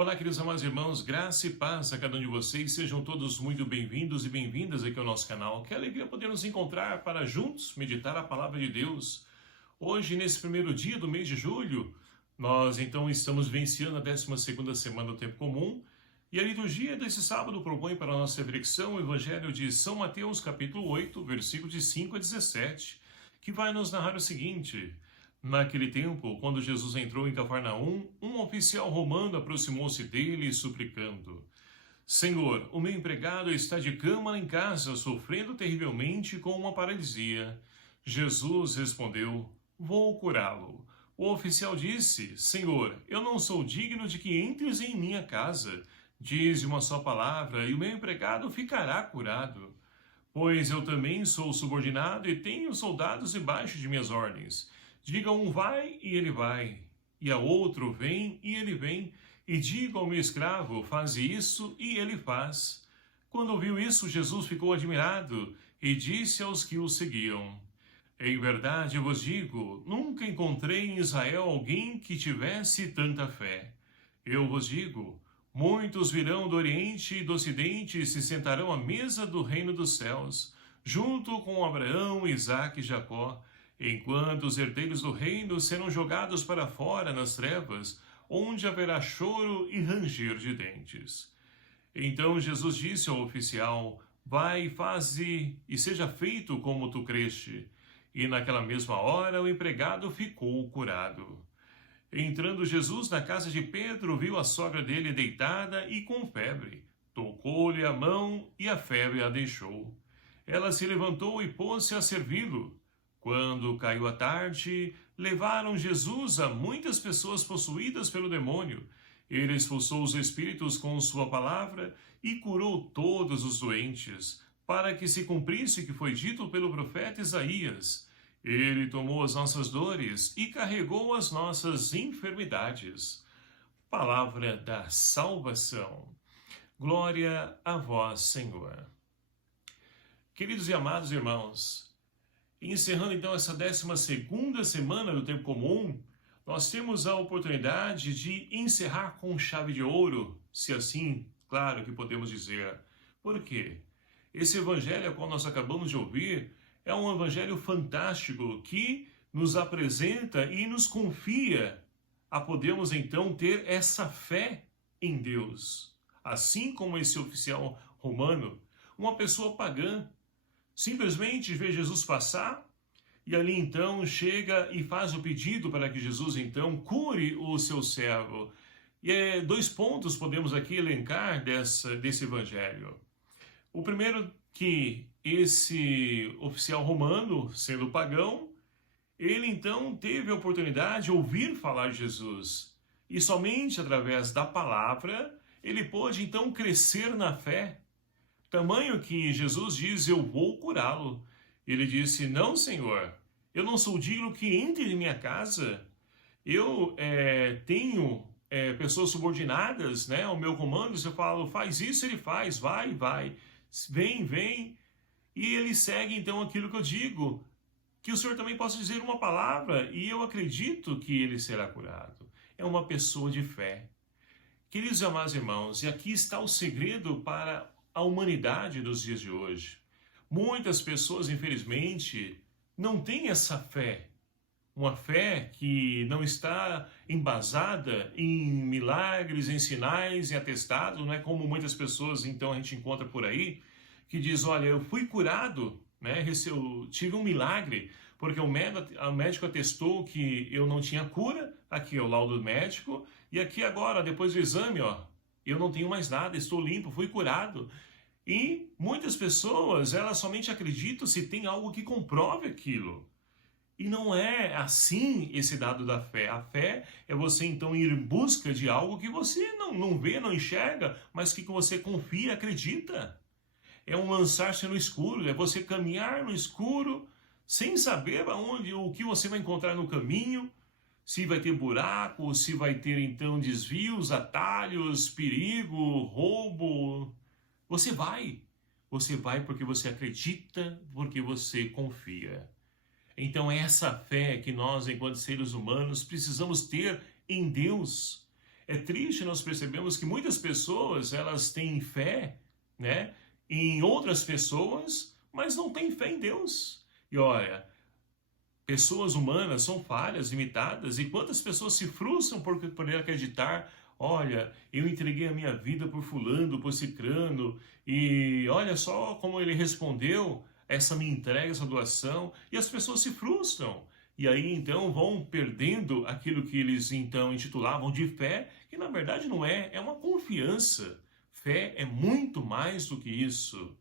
Olá, queridos amados irmãos, graça e paz a cada um de vocês. Sejam todos muito bem-vindos e bem-vindas aqui ao nosso canal. Que alegria poder nos encontrar para juntos meditar a palavra de Deus. Hoje, nesse primeiro dia do mês de julho, nós então estamos vivenciando a 12ª semana do Tempo Comum. E a liturgia desse sábado propõe para a nossa reflexão o Evangelho de São Mateus, capítulo 8, versículos de 5 a 17, que vai nos narrar o seguinte: Naquele tempo, quando Jesus entrou em Cafarnaum, um oficial romano aproximou-se dele, suplicando: Senhor, o meu empregado está de cama em casa, sofrendo terrivelmente com uma paralisia. Jesus respondeu: Vou curá-lo. O oficial disse: Senhor, eu não sou digno de que entres em minha casa. Dize uma só palavra e o meu empregado ficará curado. Pois eu também sou subordinado e tenho soldados debaixo de minhas ordens. Diga a um vai e ele vai, e a outro vem e ele vem, e diga ao meu escravo faze isso e ele faz. Quando ouviu isso, Jesus ficou admirado e disse aos que o seguiam: Em verdade eu vos digo, nunca encontrei em Israel alguém que tivesse tanta fé. Eu vos digo, muitos virão do Oriente e do Ocidente e se sentarão à mesa do reino dos céus, junto com Abraão, Isaque e Jacó, enquanto os herdeiros do reino serão jogados para fora nas trevas, onde haverá choro e ranger de dentes. Então Jesus disse ao oficial: Vai, faze e seja feito como tu creste. E naquela mesma hora o empregado ficou curado. Entrando Jesus na casa de Pedro, viu a sogra dele deitada e com febre. Tocou-lhe a mão e a febre a deixou. Ela se levantou e pôs-se a servi-lo. Quando caiu a tarde, levaram Jesus a muitas pessoas possuídas pelo demônio. Ele expulsou os espíritos com sua palavra e curou todos os doentes, para que se cumprisse o que foi dito pelo profeta Isaías. Ele tomou as nossas dores e carregou as nossas enfermidades. Palavra da salvação. Glória a vós, Senhor. Queridos e amados irmãos, encerrando então essa 12ª semana do Tempo Comum, nós temos a oportunidade de encerrar com chave de ouro, se assim, claro que podemos dizer. Por quê? Esse evangelho ao qual nós acabamos de ouvir é um evangelho fantástico que nos apresenta e nos confia a podermos então ter essa fé em Deus. Assim como esse oficial romano, uma pessoa pagã, simplesmente vê Jesus passar e ali então chega e faz o pedido para que Jesus então cure o seu servo. E dois pontos podemos aqui elencar desse evangelho. O primeiro, que esse oficial romano, sendo pagão, ele então teve a oportunidade de ouvir falar de Jesus. E somente através da palavra ele pôde então crescer na fé. Tamanho que Jesus diz: Eu vou curá-lo. Ele disse: Não, Senhor, eu não sou digno que entre em minha casa. Eu tenho pessoas subordinadas, né, ao meu comando. Se eu falo, faz isso, ele faz, vai, vai, vem, vem. E ele segue então aquilo que eu digo. Que o Senhor também possa dizer uma palavra e eu acredito que ele será curado. É uma pessoa de fé. Queridos e amados irmãos, e aqui está o segredo para a humanidade dos dias de hoje. Muitas pessoas, infelizmente, não têm essa fé. Uma fé que não está embasada em milagres, em sinais, em atestados, não é como muitas pessoas então a gente encontra por aí, que diz: olha, eu fui curado, né? Eu tive um milagre, porque o médico atestou que eu não tinha cura, aqui é o laudo médico, e aqui agora, depois do exame, ó, eu não tenho mais nada, estou limpo, fui curado. E muitas pessoas, elas somente acreditam se tem algo que comprove aquilo. E não é assim esse dado da fé. A fé é você então ir em busca de algo que você não vê, não enxerga, mas que você confia, acredita. É um lançar-se no escuro, é você caminhar no escuro sem saber o que você vai encontrar no caminho, se vai ter buraco, se vai ter então desvios, atalhos, perigo, roubo. Você vai porque você acredita, porque você confia. Então essa fé que nós, enquanto seres humanos, precisamos ter em Deus. é triste nós percebemos que muitas pessoas, elas têm fé, né, em outras pessoas, mas não têm fé em Deus. E olha, pessoas humanas são falhas, limitadas, e quantas pessoas se frustram por poder acreditar, olha, eu entreguei a minha vida por fulano, por cicrano, e olha só como ele respondeu essa minha entrega, essa doação, e as pessoas se frustram. E aí então vão perdendo aquilo que eles então intitulavam de fé, que na verdade não é, é uma confiança. Fé é muito mais do que isso.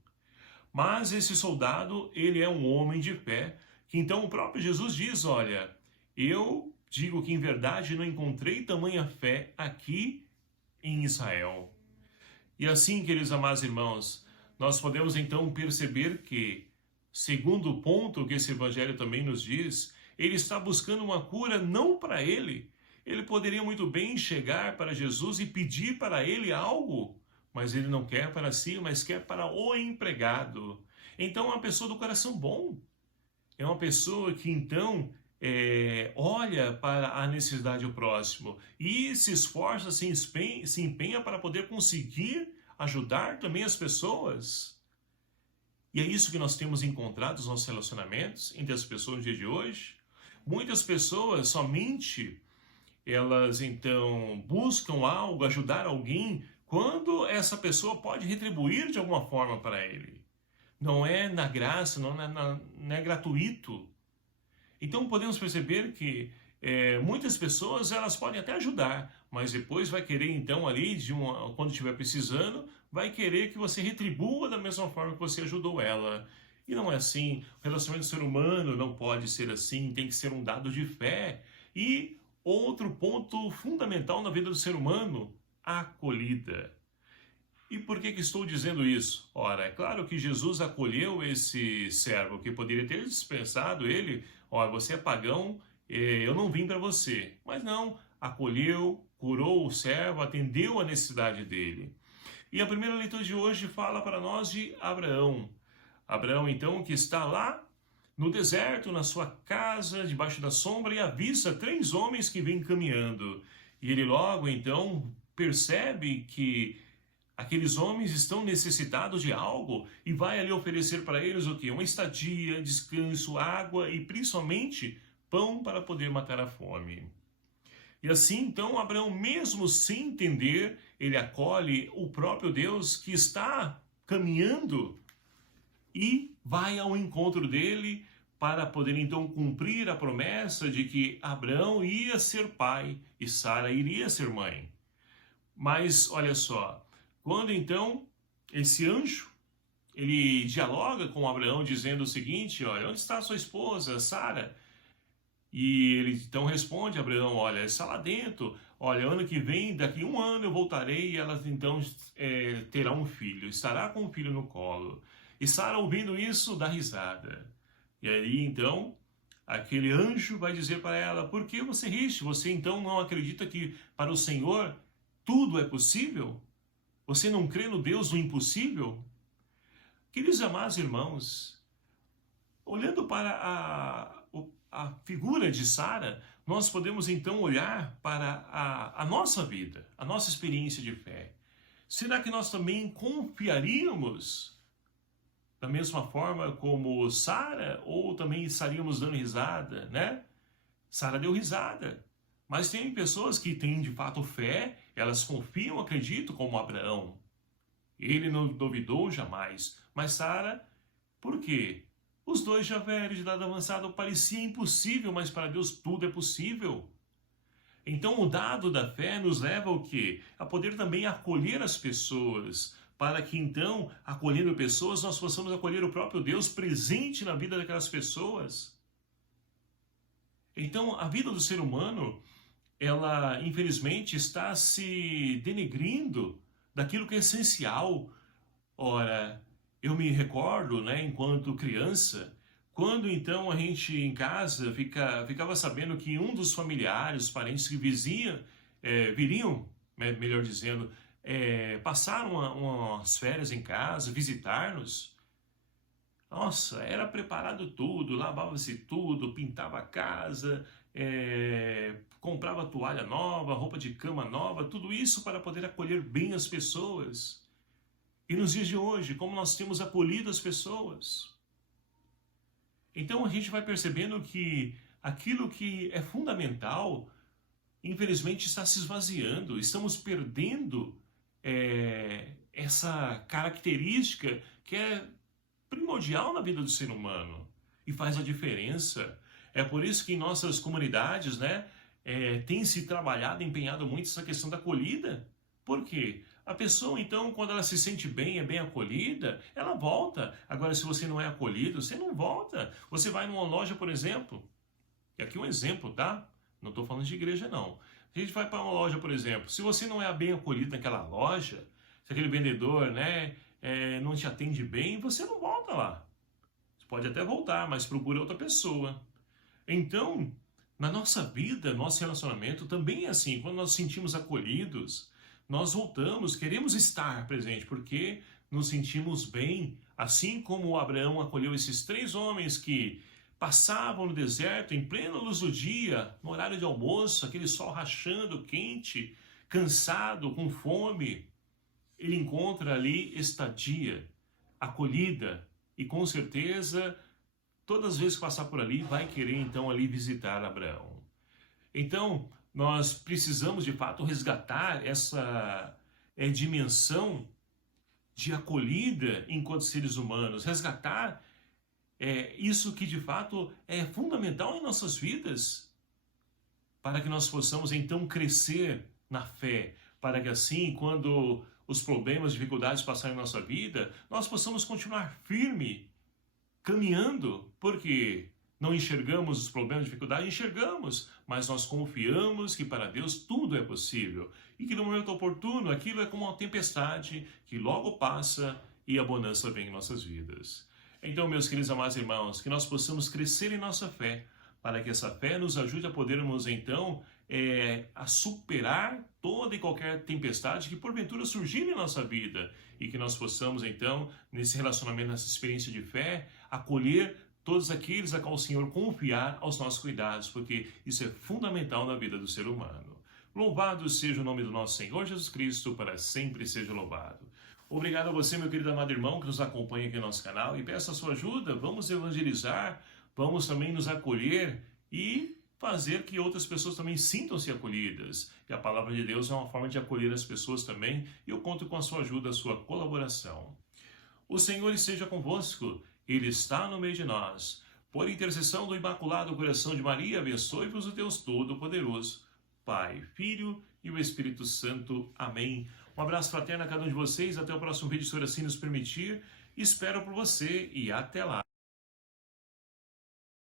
Mas esse soldado, ele é um homem de fé, que então o próprio Jesus diz, olha, eu digo que em verdade não encontrei tamanha fé aqui em Israel. E assim, queridos amados irmãos, nós podemos então perceber que, segundo o ponto que esse evangelho também nos diz, ele está buscando uma cura não para ele. Ele poderia muito bem chegar para Jesus e pedir para ele algo, mas ele não quer para si, mas quer para o empregado. Então é uma pessoa do coração bom. É uma pessoa que então olha para a necessidade do próximo e se esforça, se empenha para poder conseguir ajudar também as pessoas. E é isso que nós temos encontrado nos nossos relacionamentos entre as pessoas no dia de hoje. Muitas pessoas somente elas então buscam algo, ajudar alguém, quando essa pessoa pode retribuir de alguma forma para ele. Não é na graça, não é gratuito. Então podemos perceber que muitas pessoas elas podem até ajudar, mas depois vai querer então ali, quando estiver precisando, vai querer que você retribua da mesma forma que você ajudou ela. E não é assim. O relacionamento do ser humano não pode ser assim, tem que ser um dado de fé. E outro ponto fundamental na vida do ser humano, a acolhida. E por que estou dizendo isso? Ora, é claro que Jesus acolheu esse servo que poderia ter dispensado ele. Olha, você é pagão, eu não vim para você. Mas não, acolheu, curou o servo, atendeu a necessidade dele. E a primeira leitura de hoje fala para nós de Abraão. Abraão, então, que está lá no deserto, na sua casa, debaixo da sombra, e avista 3 homens que vêm caminhando. E ele logo, então, percebe que aqueles homens estão necessitados de algo e vai ali oferecer para eles o quê? Uma estadia, descanso, água e principalmente pão para poder matar a fome. E assim, então, Abraão, mesmo sem entender, ele acolhe o próprio Deus que está caminhando e vai ao encontro dele para poder então cumprir a promessa de que Abraão ia ser pai e Sara iria ser mãe. Mas olha só, quando então esse anjo ele dialoga com Abraão dizendo o seguinte, olha, onde está a sua esposa, Sara? E ele então responde a Abraão, olha, está lá dentro, olha, ano que vem, daqui 1 ano eu voltarei e ela então terá um filho, estará com um filho no colo. E Sara, ouvindo isso, dá risada. E aí então aquele anjo vai dizer para ela, por que você riste? Você então não acredita que para o Senhor tudo é possível? Você não crê no Deus do impossível? Queridos amados irmãos, olhando para a figura de Sara, nós podemos então olhar para a nossa vida, a nossa experiência de fé. Será que nós também confiaríamos da mesma forma como Sara, ou também estaríamos dando risada, né? Sara deu risada. Mas tem pessoas que têm de fato fé, elas confiam, acreditam, como Abraão. Ele não duvidou jamais. Mas Sara, por quê? Os dois já velhos, de idade avançada, parecia impossível, mas para Deus tudo é possível. Então o dado da fé nos leva ao quê? A poder também acolher as pessoas, para que então, acolhendo pessoas, nós possamos acolher o próprio Deus presente na vida daquelas pessoas. Então, a vida do ser humano, ela, infelizmente, está se denegrindo daquilo que é essencial. Ora, eu me recordo, né, enquanto criança, quando então a gente em casa ficava sabendo que um dos familiares, os parentes que viriam, melhor dizendo, passaram umas férias em casa, visitar-nos. Nossa, era preparado tudo, lavava-se tudo, pintava a casa, comprava toalha nova, roupa de cama nova, tudo isso para poder acolher bem as pessoas. E nos dias de hoje, como nós temos acolhido as pessoas? Então a gente vai percebendo que aquilo que é fundamental, infelizmente, está se esvaziando. Estamos perdendo essa característica que é primordial na vida do ser humano e faz a diferença. É por isso que em nossas comunidades, tem se trabalhado, empenhado muito essa questão da acolhida. Por quê? A pessoa, então, quando ela se sente bem, é bem acolhida, ela volta. Agora, se você não é acolhido, você não volta. Você vai numa loja, por exemplo, e aqui um exemplo, tá? Não estou falando de igreja, não. A gente vai para uma loja, por exemplo, se você não é bem acolhido naquela loja, se aquele vendedor, não te atende bem, você não volta lá. Você pode até voltar, mas procura outra pessoa. Então, na nossa vida, nosso relacionamento também é assim. Quando nós nos sentimos acolhidos, nós voltamos, queremos estar presente, porque nos sentimos bem. Assim como Abraão acolheu esses 3 homens que passavam no deserto, em plena luz do dia, no horário de almoço, aquele sol rachando, quente, cansado, com fome. Ele encontra ali estadia, acolhida, e com certeza, todas as vezes que passar por ali, vai querer então ali visitar Abraão. Então, nós precisamos de fato resgatar essa dimensão de acolhida enquanto seres humanos, resgatar isso que de fato é fundamental em nossas vidas, para que nós possamos então crescer na fé, para que assim, quando os problemas, dificuldades passarem em nossa vida, nós possamos continuar firme, caminhando, porque não enxergamos os problemas, dificuldades, enxergamos, mas nós confiamos que para Deus tudo é possível e que no momento oportuno aquilo é como uma tempestade que logo passa e a bonança vem em nossas vidas. Então, meus queridos amados irmãos, que nós possamos crescer em nossa fé, para que essa fé nos ajude a podermos então a superar toda e qualquer tempestade que porventura surgir em nossa vida e que nós possamos então, nesse relacionamento, nessa experiência de fé, acolher todos aqueles a qual o Senhor confiar aos nossos cuidados, porque isso é fundamental na vida do ser humano. Louvado seja o nome do nosso Senhor Jesus Cristo, para sempre seja louvado. Obrigado a você, meu querido amado irmão, que nos acompanha aqui no nosso canal, e peço a sua ajuda. Vamos evangelizar, vamos também nos acolher e fazer que outras pessoas também sintam-se acolhidas. E a palavra de Deus é uma forma de acolher as pessoas também, e eu conto com a sua ajuda, a sua colaboração. O Senhor esteja convosco, Ele está no meio de nós. Por intercessão do Imaculado Coração de Maria, abençoe-vos o Deus Todo-Poderoso, Pai, Filho e o Espírito Santo. Amém. Um abraço fraterno a cada um de vocês. Até o próximo vídeo, se assim nos permitir. Espero por você e até lá.